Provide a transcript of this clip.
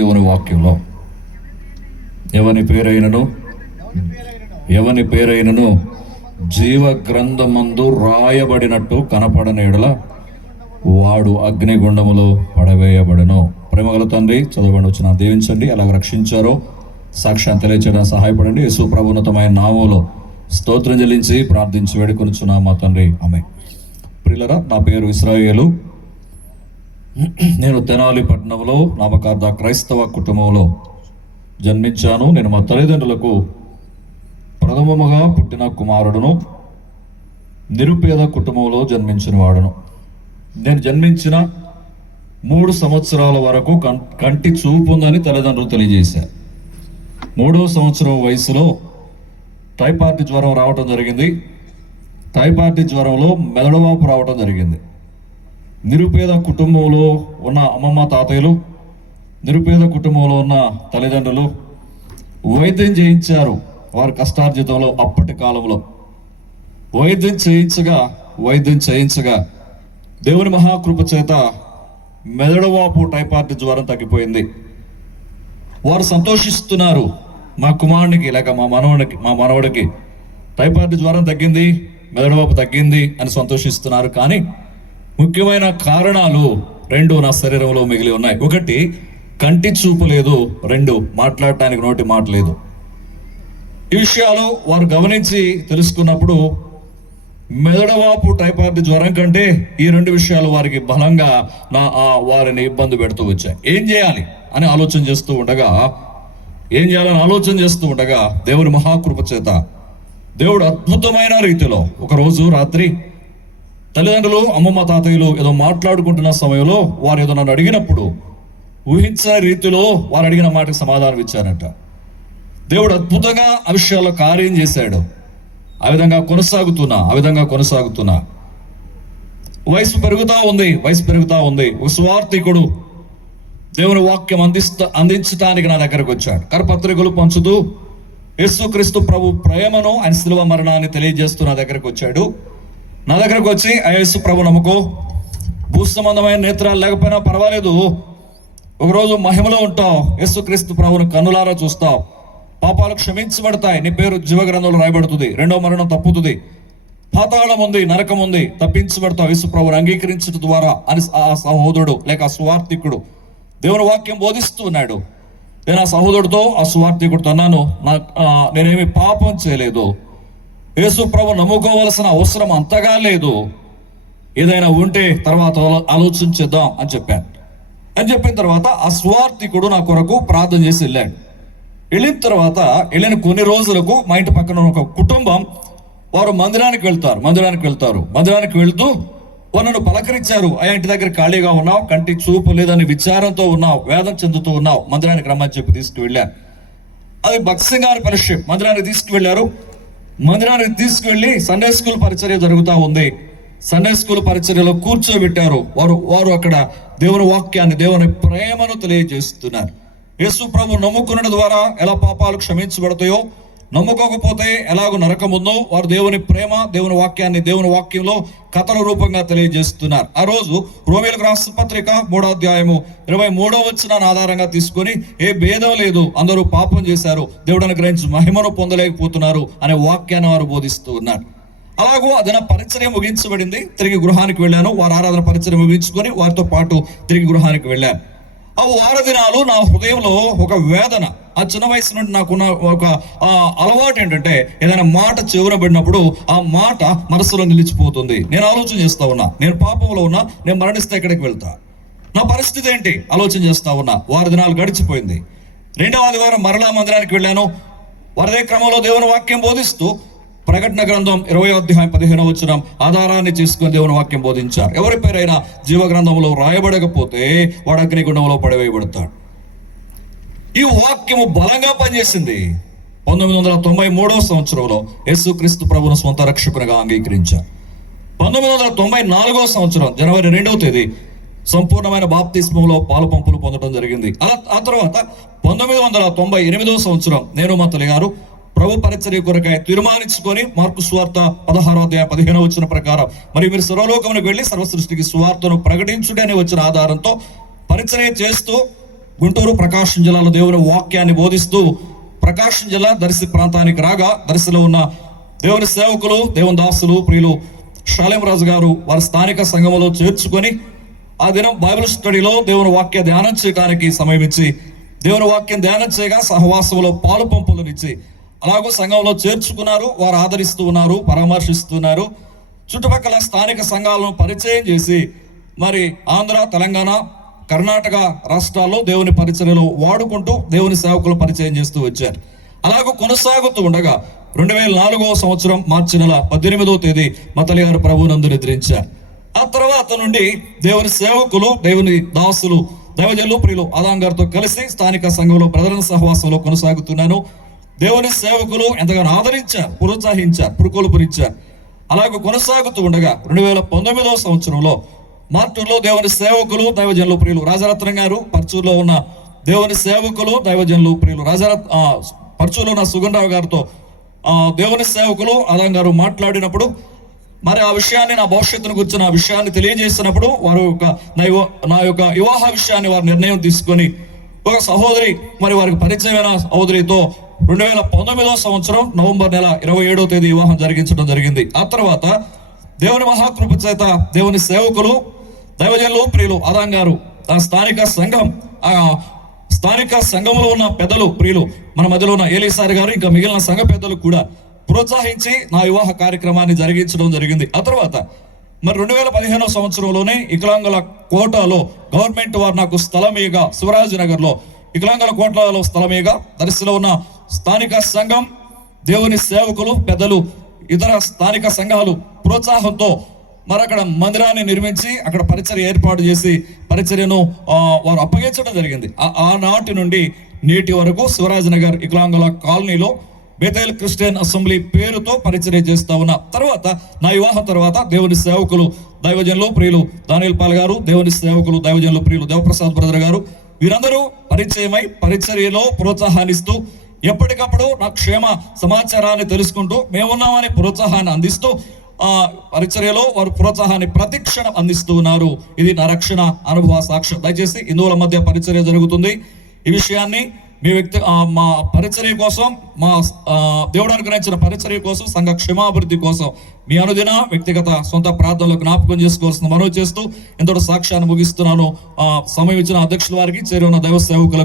దేవుని వాక్యంలో? ఎవని పేరైనను? ఎవని పేరైనను? జీవ గ్రంథమందు రాయబడినట్టు కనపడనేడల వాడు అగ్నిగుండములో పడవేయబడను. ప్రేమగల తండ్రి చదవండి వచ్చిన దీవించండి అలాగ రక్షించారో సాక్ష్యాన్ని తెలియచేయడానికి సహాయపడండి. యేసు ప్రభున్నతమైన నామంలో స్తోత్రం చెల్లించి ప్రార్థించి వేడుకొనిచున్నా మా తండ్రి. ఆమె ప్రిలరా నా పేరు ఇస్రాయేలు. నేను తెనాలి పట్టణంలో నామకార్థ క్రైస్తవ కుటుంబంలో జన్మించాను. నేను మా తల్లిదండ్రులకు ప్రథమముగా పుట్టిన కుమారుడును నిరుపేద కుటుంబంలో జన్మించిన వాడును. నేను జన్మించిన మూడు సంవత్సరాల వరకు కం కంటి చూపు ఉందని తల్లిదండ్రులు తెలియజేశారు. మూడో సంవత్సరం వయసులో టైపార్టీ జ్వరం రావటం జరిగింది. టైపార్టీ జ్వరంలో మెదడువాపు రావటం జరిగింది. నిరుపేద కుటుంబంలో ఉన్న అమ్మమ్మ తాతయ్యలు నిరుపేద కుటుంబంలో ఉన్న తల్లిదండ్రులు వైద్యం చేయించారు వారి కష్టార్జితంలో అప్పటి కాలంలో. వైద్యం చేయించగా వైద్యం చేయించగా దేవుని మహాకృప చేత మెదడువాపు టైపార్టీ జ్వరం తగ్గిపోయింది. వారు సంతోషిస్తున్నారు మా కుమారునికి లేక మా మనవడికి మా మనవడికి. టైపార్టీ జ్వరం తగ్గింది మెదడువాపు తగ్గింది అని సంతోషిస్తున్నారు. కానీ ముఖ్యమైన కారణాలు రెండు నా శరీరంలో మిగిలి ఉన్నాయి. ఒకటి కంటి చూపు లేదు. రెండు మాట్లాడటానికి నోటి మాట లేదు. ఈ విషయాలు వారు గమనించి తెలుసుకున్నప్పుడు మెదడవాపు టైపాయిడ్ జ్వరం కంటే ఈ రెండు విషయాలు వారికి బలంగా నా ఆ వారిని ఇబ్బంది పెడుతూ వచ్చాయి. ఏం చేయాలి అని ఆలోచన చేస్తూ ఉండగా ఏం చేయాలని ఆలోచన చేస్తూ ఉండగా దేవుని మహాకృప చేత దేవుడు అద్భుతమైన రీతిలో ఒకరోజు రాత్రి తల్లిదండ్రులు అమ్మమ్మ తాతయ్యలు ఏదో మాట్లాడుకుంటున్న సమయంలో వారు ఏదో నన్ను అడిగినప్పుడు ఊహించిన రీతిలో వారు అడిగిన మాటకు సమాధానం ఇచ్చారంట. దేవుడు అద్భుతంగా ఆ విషయాల్లో కార్యం చేశాడు. ఆ విధంగా కొనసాగుతున్నా ఆ విధంగా కొనసాగుతున్నా. వయసు పెరుగుతూ ఉంది వయసు పెరుగుతూ ఉంది. ఒక స్వార్థికుడు దేవుని వాక్యం అందిస్తా అందించడానికి నా దగ్గరకు వచ్చాడు. కరపత్రికలు పంచుతూ యేసుక్రీస్తు ప్రభు ప్రేమను ఆయన శిలువ మరణాన్ని తెలియజేస్తూ నా దగ్గరకు వచ్చాడు. నా దగ్గరకు వచ్చి అయ్యేసు ప్రభు నమ్ముకో. భూ సంబంధమైన నేత్రాలు లేకపోయినా పర్వాలేదు. ఒకరోజు మహిమలో ఉంటావు. యేసుక్రీస్తు ప్రభుని కన్నులారా చూస్తావు. పాపాలు క్షమించబడతాయి. నీ పేరు జీవగ్రంథంలో రాయబడుతుంది. రెండో మరణం తప్పుతుంది. పాతాళం ఉంది నరకం ఉంది. తప్పించబడతావు. యేసు ప్రభుని అంగీకరించడం ద్వారా. అని ఆ సహోదరుడు లేక ఆ స్వార్థికుడు దేవుని వాక్యం బోధిస్తూ ఉన్నాడు నేను ఆ సహోదరుడితో ఆ సువార్థికుడితో అన్నాను నా నేనేమి పాపం చేయలేదు. యేసు ప్రభు నమ్ముకోవలసిన అవసరం అంతగా లేదు. ఏదైనా ఉంటే తర్వాత ఆలోచించేద్దాం అని చెప్పాను అని చెప్పిన తర్వాత ఆ స్వార్థికుడు నా కొరకు ప్రార్థన చేసి వెళ్ళాడు. వెళ్ళిన తర్వాత వెళ్ళిన కొన్ని రోజులకు మా ఇంటి పక్కన ఒక కుటుంబం వారు మందిరానికి వెళ్తారు మందిరానికి వెళ్తారు. మందిరానికి వెళ్తూ వారు నన్ను పలకరించారు. ఆ ఇంటి దగ్గర ఖాళీగా ఉన్నావు కంటి చూపు లేదని విచారంతో ఉన్నావు వేదం చెందుతూ ఉన్నావు మందిరానికి రమ్మని చెప్పి తీసుకువెళ్ళాను. అది భక్సింగారి ఫెలోషిప్. మందిరానికి తీసుకువెళ్ళారు. మందిరానికి తీసుకువెళ్ళి సండే స్కూల్ పరిచర్య జరుగుతూ ఉంది. సండే స్కూల్ పరిచర్యలో కూర్చోబెట్టారు. వారు వారు అక్కడ దేవుని వాక్యాన్ని దేవుని ప్రేమను తెలియజేస్తున్నారు. యేసు ప్రభు నమ్ముకున్న ద్వారా ఎలా పాపాలు క్షమించబడతాయో నమ్ముకోకపోతే ఎలాగో నరకం ఉందో వారు దేవుని ప్రేమ దేవుని వాక్యాన్ని దేవుని వాక్యంలో కథల రూపంగా తెలియజేస్తున్నారు. ఆ రోజు రోమిలకు రాష్ట్ర పత్రిక మూడో అధ్యాయము ఇరవై మూడో వచ్చిన ఆధారంగా తీసుకొని ఏ భేదం లేదు అందరూ పాపం చేశారు దేవుడు అనుగ్రహించి మహిమను పొందలేకపోతున్నారు అనే వాక్యాన్ని వారు బోధిస్తూ ఉన్నారు. అలాగూ అదన పరిచయం ముగించబడింది. తిరిగి గృహానికి వెళ్ళాను వారు ఆరాధన పరిచయం ముగించుకొని వారితో పాటు తిరిగి గృహానికి వెళ్ళాను. ఆ వార దినాలు నా హృదయంలో ఒక వేదన. ఆ చిన్న వయసు నుండి నాకున్న ఒక అలవాటు ఏంటంటే ఏదైనా మాట చివరబడినప్పుడు ఆ మాట మనసులో నిలిచిపోతుంది. నేను ఆలోచన చేస్తా ఉన్నా. నేను పాపంలో ఉన్నా నేను మరణిస్తే ఎక్కడికి వెళ్తా? నా పరిస్థితి ఏంటి? ఆలోచన చేస్తా ఉన్నా. వారి దినాలు గడిచిపోయింది. రెండవ ఆదివారం మరలా మందిరానికి వెళ్ళాను. వరదే క్రమంలో దేవుని వాక్యం బోధిస్తూ ప్రకటన గ్రంథం ఇరవై అధ్యాయం పదిహేను వచ్చిన ఆధారాన్ని చేసుకుని దేవుని వాక్యం బోధించారు. ఎవరి పేరైనా జీవ గ్రంథంలో రాయబడకపోతే వాడు అగ్నిగుండంలో పడవేయబడతాడు. ఈ వాక్యము బలంగా పనిచేసింది పంతొమ్మిది వందల తొంభై మూడవ సంవత్సరంలో యేసుక్రీస్తు ప్రభును సొంత రక్షకునిగా అంగీకరించారు. పంతొమ్మిది వందల తొంభై నాలుగవ సంవత్సరం జనవరి రెండవ తేదీ సంపూర్ణమైన బాప్తిస్మంలో పాలు పంపులు పొందడం జరిగింది. అలా ఆ తర్వాత పంతొమ్మిది వందల తొంభై ఎనిమిదవ సంవత్సరం నేను మా తల్లి గారు ప్రభు పరిచర్య కొరకాయ తీర్మానించుకొని మార్కు స్వార్థ పదహారో అధ్యాయ పదిహేనో వచ్చిన ప్రకారం మరి మీరు సర్వలోకమునికి వెళ్ళి సర్వ సృష్టికి సువార్తను ప్రకటించుడని వచ్చిన ఆధారంతో పరిచర్య చేస్తూ గుంటూరు ప్రకాశం జిల్లాలో దేవుని వాక్యాన్ని బోధిస్తూ ప్రకాశం జిల్లా దర్శి ప్రాంతానికి రాగా దర్శిలో ఉన్న దేవుని సేవకులు దేవుని దాసులు ప్రియులు షాలేం రాజు గారు వారి స్థానిక సంఘములో చేర్చుకొని ఆ దినం బైబిల్ స్టడీలో దేవుని వాక్య ధ్యానం చేయడానికి సమయం ఇచ్చి దేవుని వాక్యం ధ్యానం చేయగా సహవాసంలో పాలు పంపులనిచ్చి అలాగో సంఘంలో చేర్చుకున్నారు వారు ఆదరిస్తూ ఉన్నారు పరామర్శిస్తున్నారు. చుట్టుపక్కల స్థానిక సంఘాలను పరిచయం చేసి మరి ఆంధ్ర తెలంగాణ కర్ణాటక రాష్ట్రాల్లో దేవుని పరిచర్యలో వాడుకుంటూ దేవుని సేవకులు పరిచయం చేస్తూ వచ్చారు. అలాగే కొనసాగుతూ ఉండగా రెండు వేల నాలుగవ సంవత్సరం మార్చి నెల పద్దెనిమిదవ తేదీ మతలి గారు ప్రభునందు నిద్రించారు. ఆ తర్వాత నుండి దేవుని సేవకులు దేవుని దాసులు దైవజనులు ప్రియులు ఆదాం గారితో కలిసి స్థానిక సంఘంలో ప్రధాన సహవాసంలో కొనసాగుతున్నాను. దేవుని సేవకులు ఎంతగానో ఆదరించారు ప్రోత్సహించారు పురుకొలుపునిచ్చారు అలాగే కొనసాగుతూ ఉండగా రెండు వేల పంతొమ్మిదవ సంవత్సరంలో మార్టూర్లో దేవుని సేవకులు దైవజనులు ప్రియులు రాజరత్నం గారు పర్చూరులో ఉన్న దేవుని సేవకులు దైవజనులు ప్రియులు రాజరత్ ఆ, పర్చూరులో ఉన్న సుగంధరావు గారితో దేవుని సేవకులు అలం గారు మాట్లాడినప్పుడు మరి ఆ విషయాన్ని నా భవిష్యత్తును గురించి నా విషయాన్ని తెలియజేసినప్పుడు వారు ఒక నా యువ- నా యొక్క వివాహ విషయాన్ని వారు నిర్ణయం తీసుకొని ఒక సహోదరి మరి వారికి పరిచయమైన సహోదరితో రెండు వేల పంతొమ్మిదవ సంవత్సరం నవంబర్ నెల ఇరవై ఏడవ తేదీ వివాహం జరిగించడం జరిగింది. ఆ తర్వాత దేవుని మహాకృప చేత దేవుని సేవకులు దైవజనులు ప్రియులు అదాం గారు ఆ స్థానిక సంఘం ఆ స్థానిక సంఘంలో ఉన్న పెద్దలు ప్రియులు మన మధ్యలో ఉన్న ఏలీసారి గారు ఇంకా మిగిలిన సంఘ పెద్దలు కూడా ప్రోత్సహించి నా వివాహ కార్యక్రమాన్ని జరిగించడం జరిగింది. ఆ తర్వాత మరి రెండు వేల పదిహేనవ సంవత్సరంలోనే వికలాంగుల కోటాలో గవర్నమెంట్ వారు నాకు స్థలమేగా శివరాజ్ నగర్లో వికలాంగుల కోటాలో స్థలమేగా దర్శిలో ఉన్న స్థానిక సంఘం దేవుని సేవకులు పెద్దలు ఇతర స్థానిక సంఘాలు ప్రోత్సాహంతో మరి అక్కడ మందిరాన్ని నిర్మించి అక్కడ పరిచర్య ఏర్పాటు చేసి పరిచర్యను వారు అప్పగించడం జరిగింది. ఆ- ఆనాటి నుండి నేటి వరకు శివరాజ్ నగర్ వికలాంగుల కాలనీలో బేతేల్ క్రిస్టియన్ అసెంబ్లీ పేరుతో పరిచర్య చేస్తా ఉన్నా తర్వాత నా వివాహం తర్వాత దేవుని సేవకులు దైవజనులు ప్రియులు దానిల్ పాల్ గారు దేవుని సేవకులు దైవజనులు ప్రియులు దేవప్రసాద్ బ్రదర్ గారు వీరందరూ పరిచయమై పరిచర్యలో ప్రోత్సాహాన్నిస్తూ ఎప్పటికప్పుడు నా క్షేమ సమాచారాన్ని తెలుసుకుంటూ మేమున్నామని ప్రోత్సాహాన్ని అందిస్తూ ఆ పరిచర్యలో వారు ప్రోత్సాహాన్ని ప్రతిక్షణం అందిస్తూ ఉన్నారు. ఇది నా రక్షణ అనుభవ సాక్ష్యం. దయచేసి హిందువుల మధ్య పరిచర్య జరుగుతుంది. ఈ విషయాన్ని మీ వ్యక్తి మా పరిచర్య కోసం మా దేవుడు అనుగ్రహించిన పరిచర్య కోసం సంఘ క్షేమాభివృద్ధి కోసం మీ అనుదిన వ్యక్తిగత సొంత ప్రార్థనలో జ్ఞాపకం చేసుకోవాల్సిన మనవి చేస్తూ ఎంతో సాక్ష్యాన్ని ముగిస్తున్నాను. సమయం ఇచ్చిన అధ్యక్షుల వారికి చేరి ఉన్న దైవ సేవకులకు